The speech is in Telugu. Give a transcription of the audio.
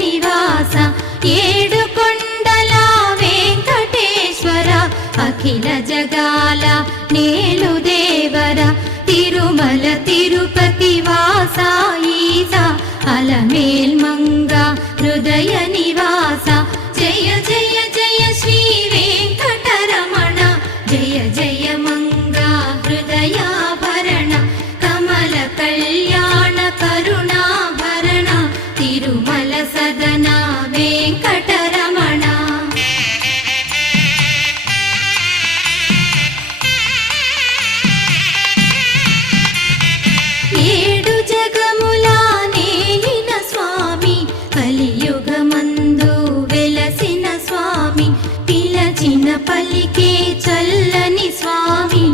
నివాస ఏడు కొండల వెంకటేశ్వర అఖిల జగాల నేలు దేవర తిరుమల తిరుపతి వాస ఈస అలమేల్ మంగ హృదయ నివాస జయ జయ జయ శ్రీ వెంకటరమణ జయ జయ మంగ హృదయాభరణ కమల కళ్యాణ కరుణాభరణ తిరుమల సదన వెంకటరమణ ఏడు జగముల నేలిన స్వామి కలియుగమందు వెలసిన స్వామి పిలచిన పలికే చల్లని స్వామి